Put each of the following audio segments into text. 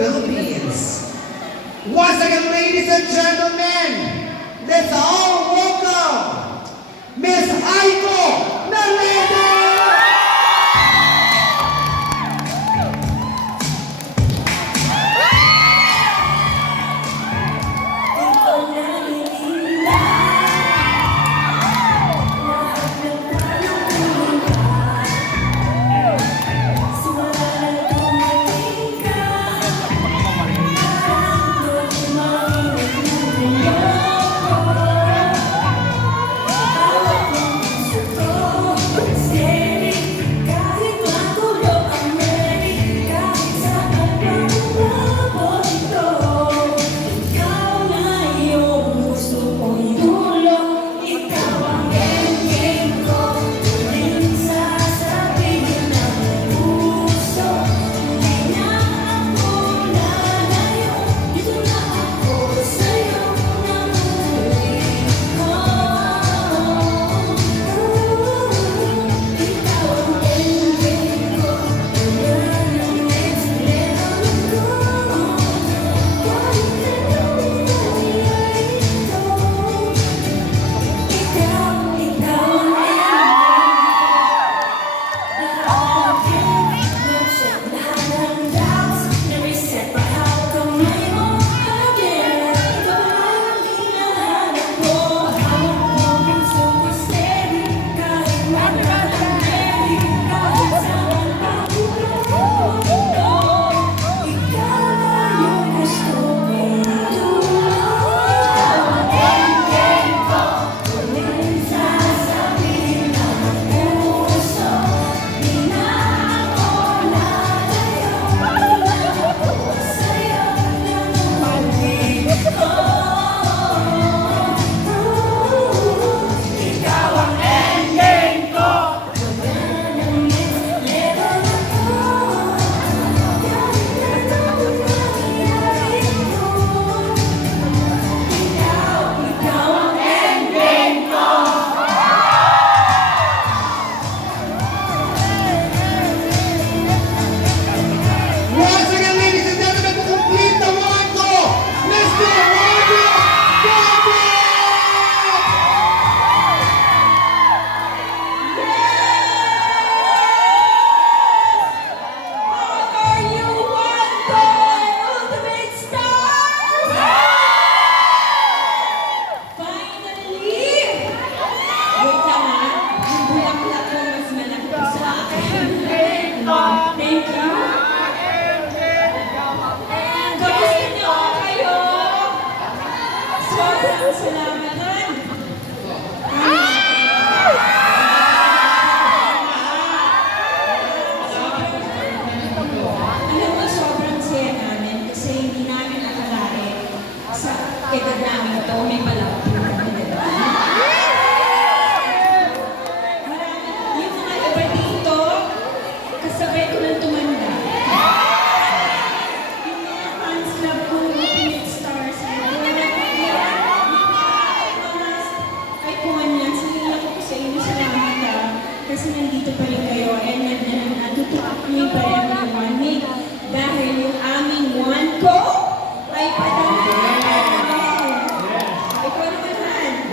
Philippines. Once again, ladies and gentlemen, let's all welcome Miss Aiko Melendez!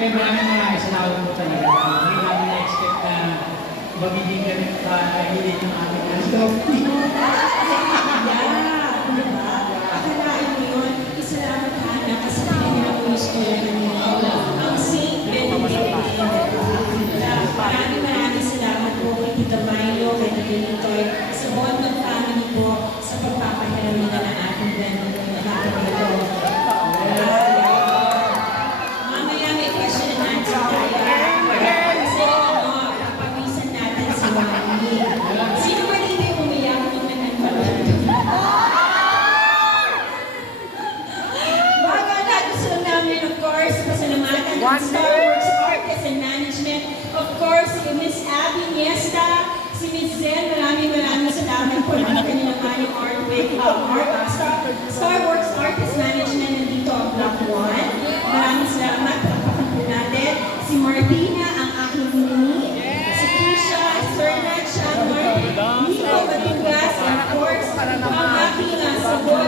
Maraming salamat po talaga. Hindi namin na-expect na magiging ganun hilit ng aming Sophie. Akalain mo yun, isalamat ka na kasi pinag-ulis ko yan ang Saint Benedict. Maraming salamat po kay Tita Milo, kay Tita Litoy, sa buong ng family po sa pagpapahiramida ng ating Benedict. Star Works Artist and Management, of course, si Miss Abby Niesta, si Miss Zen, maraming salamat po ng kanilang maling artwork. Star Works Artist Management, nandito ang Block 1. Maraming salamat, pagpapan po natin. Si Martina, ang aking mini. Si Keisha, Serna, Chandler, Nico Matugas, and of course, ang aking sabot,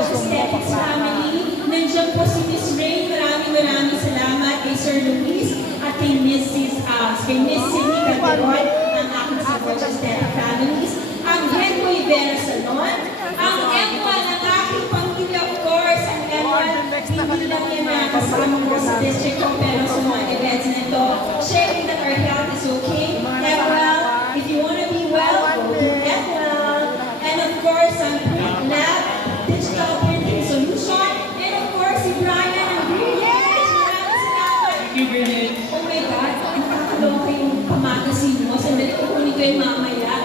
Nandiyan po si Miss Rain, maraming salamat kay Sir Luis at kay Mrs. kay Miss Cindy Calderon, ang aking support system families, ang Henry Vera Salon, ang M1 ng aking pamilya, of course, ang M1, hindi lang yan na kasama ko sa district ko, pero sa mga events na ito, sharing that our health is okay. Well, if you want to be well, go to well. And of course, ang Print Lab, Digital Printing Solution, and of course, si Brian and Brilliant. Maraming salamat. Thank you, Brilliant. Oh my God, ang kakaloka yung pamagasin mo. Sandali ko kunin ko yung mamaya.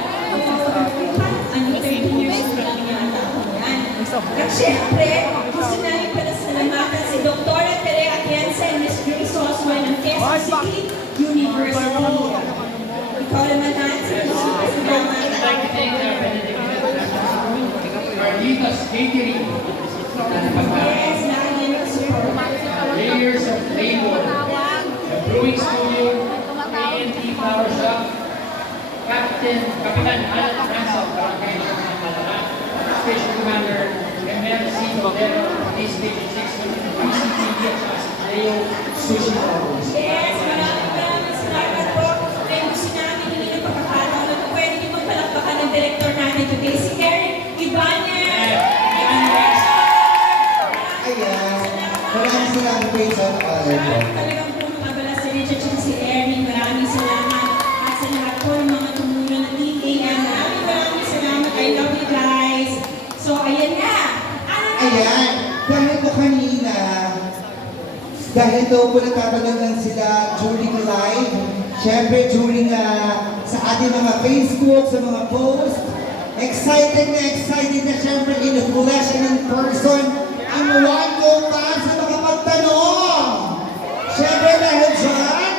Ano, 13 years old lang yata ako yan. At syempre, gusto namin pasalamatan si Dr. Tere Atienza and Miss Grace Oswald ng Quezon City University. Ikaw naman, Nancy. I'd like to thank our Carlitos Catering. Yes, lagi yan ang support. Layers of Flavor, the Brewing Studio, A&T Flower Shop, Kapitan Alan Ransom, Barangay ng Malaran, Station Commander, MLC Valero, Police Station 6, PCTV at saka si Leo Sushi Tacos. Yes, maraming salamat po. Kaya gusto namin hindi ng pagkakataon na pwede niyo magpalakpakan ng director natin today, si Eric Ibanez. Ayan. Maraming salamat kayo sa honor po. Talagang po mabala si Richard at si Ernie. Maraming salamat. At sa lahat po ng mga tumulong na team. Maraming salamat. I love you guys. So, ayan na. Ayan. Dahil po kanina, dahil daw po nagtatanungan sila during live, syempre during sa ating mga Facebook, sa mga post, excited na syempre in the flesh and in person, ang one go fans na makapagtanong. Syempre dahil dyan,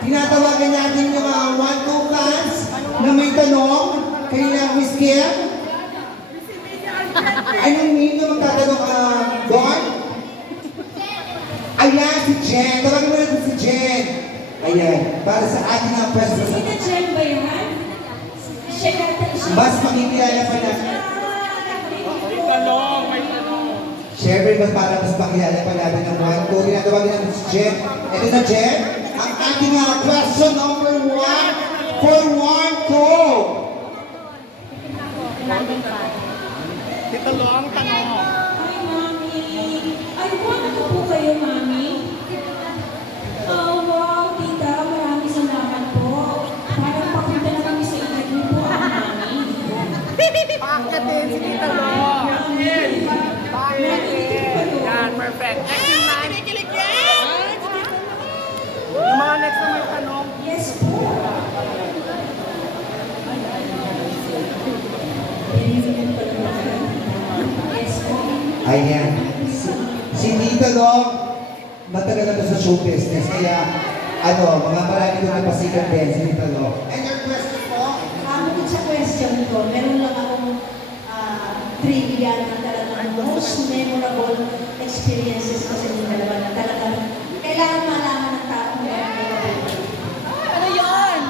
tinatawagan natin yung mga one go fans na may tanong kay Miss Kim. Anong name na magtatanong doon? Ayan, si Jen. Tawagin mo natin si Jen. Ayan, para sa ating mga president. Sino Jen ba yan? Siya yata siya. Mas makikilala pa natin. Siyempre, para mas makilala pa natin ang one call. Tinatawagin natin si Jen. Ito na Jen, ang ating question number 1 for one call. Tito Lo, ang tanong. Hi, Mami. Ay, ano po kayo, Mami? Oh, wow, tita. Maraming salamat po. Parang papunta na kami sa edad niyo po, Mami. Bakit din si Tito Lo? Bakit din? Yan, perfect. Next in line. Kinikilig yan! Yung mga next na may tanong. Yes po. Yes po. Ayan. Si Tita Lo, matagal na to sa show business. Kaya, mga marami doon na pasikat din si Tita Lo. And your question po? Bukod sa question ko, meron lang akong trivia na talagang most memorable experiences ko sa inyong dalawa na talagang kailangan malaman ng tao kung memorable. Ano yun?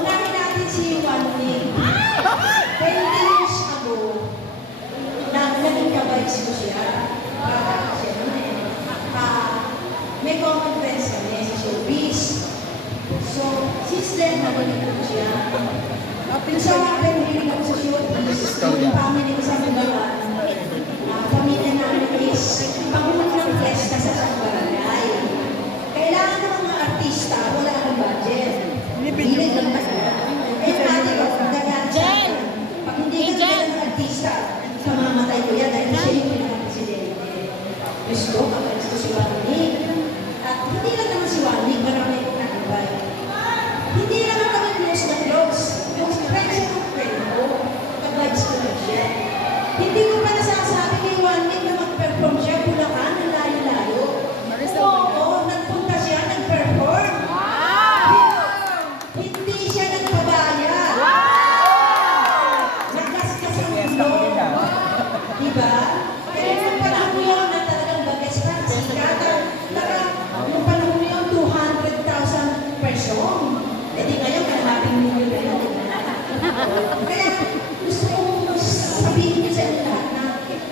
Unahin natin si Juan Ning. 20 years ago, naging kabays ko siya. May common friends kami sa showbiz. So, since then, narinig ko siya. Sa pag-rinig ako sa showbiz, yung family ko sa Mandawan, pamilya namin is pangunan ng fiesta sa San Barangay. Kailangan ng mga artista, wala akong budget. Hilig lang ba sila? Eh, ate ko, nagagaan sa akin. Pag hindi ka nagagaan ng artista, kamamatay ko yan dahil siya yung pinaka-presidente. Gusto, gusto si Wanik. At hindi lang naman si Wanik, marami akong nakibay. Hindi naman kami close na close. Yung friends ng friend ko, pag-vibes ko lang siya. Hindi ko pa nasasabi kay Wanik na mag-perform siya, Bulacan, ang layo-layo. Oo, nagpunta siya, nag-perform. Hindi siya nagpabaya. Nagkaskas ang ulo. Diba? Kaya nung panahon yun na talagang bagas pa, sikat, nung panahon yun, 200,000 person. E di ngayon, kalahating milyon na yun. Kaya gusto kong sabihin niyo sa inyo lahat na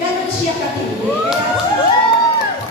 ganun siya katindi. Kaya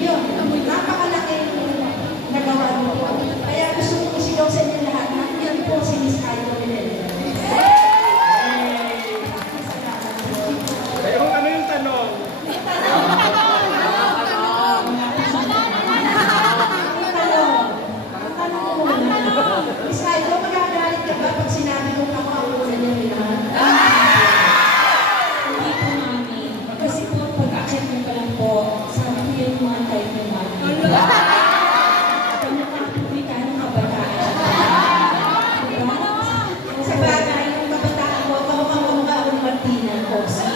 Yun, napakalaking nagawa mo po. Kaya gusto ko isigaw sa inyo lahat na yun po si Miss Ayo Menendez. Ano yung tanong? Miss Ayo, magagalit ka ba pag sinabi kong ako ang una niya lahat? Hindi po mami. Kasi po, pag-akit niyo pa lang po, sabi ko yung mga type ng mami. Kamukha po rin tayo ng kabataan. Diba? Sa bagay, yung kabataan ko, kamukha ako ng Martina Cosi.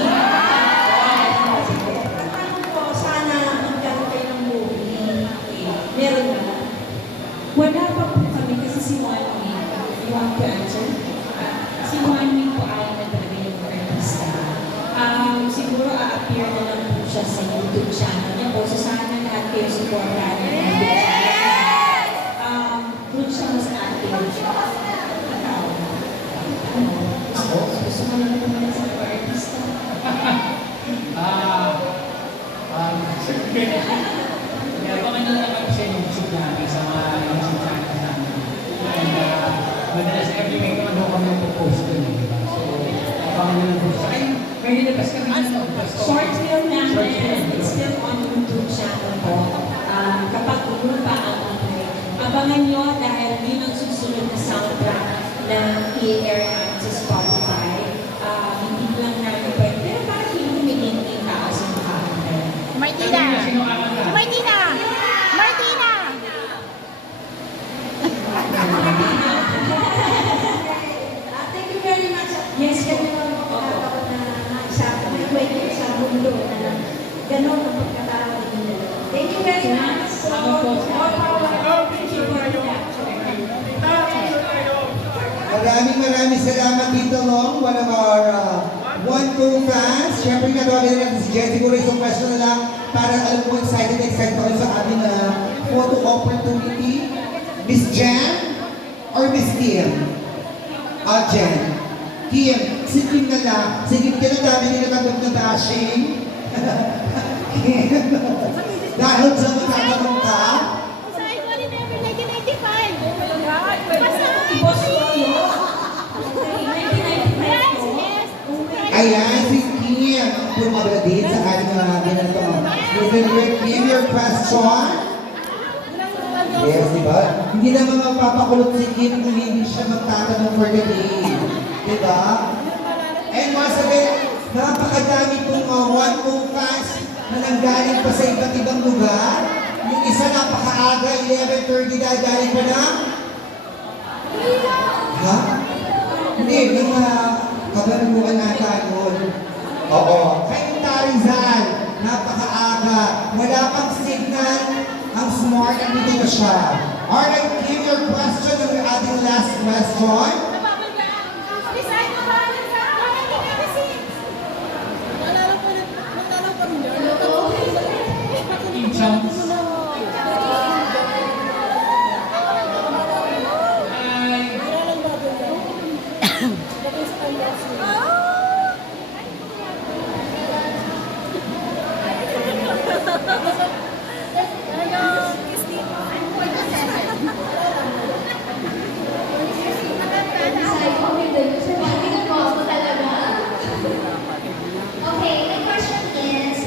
Ang tanong ko, sana magkaroon kayo ng movie. Meron na. Wala pa po kami kasi si Juan Wing, you want to answer? Si Juan Wing po ay na talaga yung artista. Siguro a-appear na lang po siya sa YouTube channel niya po. So sana lahat kayo supportahan niya ng YouTube channel. Doon siya mas active. Ikaw? Gusto mo na naman sa artista? Abangan nyo na kami sa YouTube namin, sa mga YouTube channel namin. And madalas every week naman daw kami nagpo-post dun. Diba? So, abangan nyo lang po. Ay, may nilabas kami na Short film namin. It's still on YouTube channel po. Kapag pa ang abangan nyo dahil yun ang susunod na soundtrack na i-air namin sa Spotify. Hindi lang namin pwede. Pero parang hindi humingin yung tao sa makakantay. Martina! Sino kakanta? Martina! Martina! Thank you very much. Yes, Ganun ang pagkakataon na may kwento sa mundo na ganun ang pagkakataon ninyo. Thank you very much. So, more power. Thank you very much. Maraming salamat Tito Long, one of our One Cool fans. Siyempre natawagin na natin si Jen. Siguro isang question na lang para alam mo excited ako sa ating photo opportunity. Miss Jen or Miss Kim? Jen. Kim, si Kim na lang. Si Kim ka na dami nila tanggap na bashing. Kim. Dahil sa matatanong ka, Sa icon in ever 1995! Oh my God! Basta! Boss Lolo. Yes, yes! ayan, si Kim. Puro mabaladin sa ating mga ganito. Listen, Kim, your question? Yes, di ba? Hindi naman mapapakulot si Kim kung hindi siya magtatanong for the day. Di ba? And once again, napakadami pong One Cool fans na nanggaling pa sa iba't ibang lugar. Yung isa napakaaga, 11:30 dahil galing pa na? Ha? Hindi, yung kabaruan ata yun. Oo. Kayong Tarizal, napakaaga. Wala pang signal. Ang smart, hindi na siya. Alright, Kim, your question and your ating last question. Team Chunks. Hi! Okay, my question is,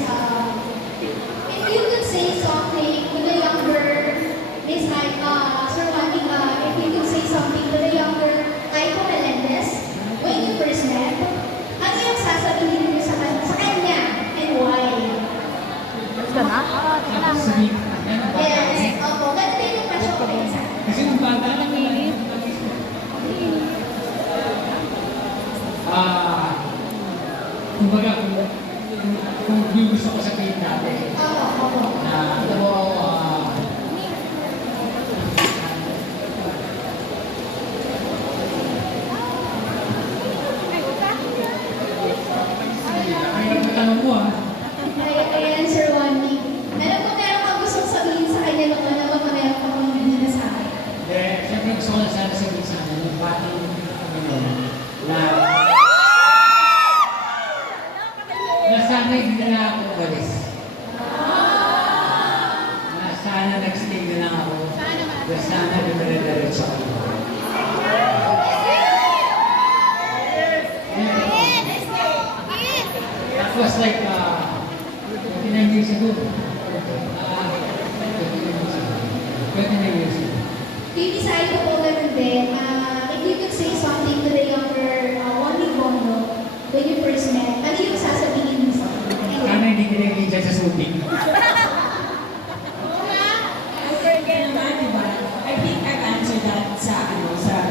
if you could say something to the younger Miss Sir Wandi, if you could say something to the younger Aiko Melendez when you first met, ano yung sasabihin mo sa kanya and why? Sige. Yes, opo, ganito yung question ko kayo sa akin. Kasi nung bata na kumbaga, kung yung gusto ko sabihin natin, Opo. na alam mo, ang hirap na tanong mo Ayan, Sir Wandi. Meron kung meron kang gustong sabihin sa kanya noon, ano ba meron kang hindi na sa akin? Siyempre gusto ko na sana sabihin sa akin, yung bati na na sana hindi na ako umalis. years ago. 29 years ago. You decided to call them then. If you could say something to the younger only Bono when you first met, ano yung sasabihin mo sa Sana hindi kinagigyan sa shooting. Naman, di ba? I think I've answered that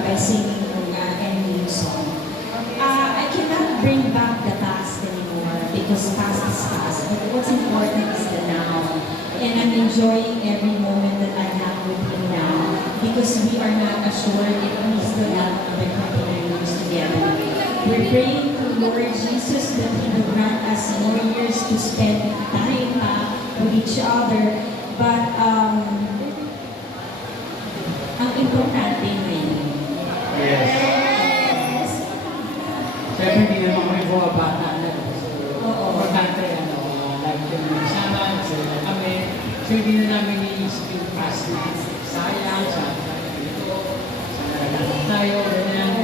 by singing yung ending song. I cannot bring back the past anymore because past is past. But what's important is the now. And I'm enjoying every moment that I have with him now because we are not assured if we still have another 29 years together. We're praying to Lord Jesus that He will grant us more years to spend time with each other. But ang importante ngayon. Yes. Siyempre, hindi naman kami bumabata na. So, importante, like yung nagsama, nagsaya kami. So, hindi na namin i-isip yung past na sayang, sana ito, sana tayo, ganyan.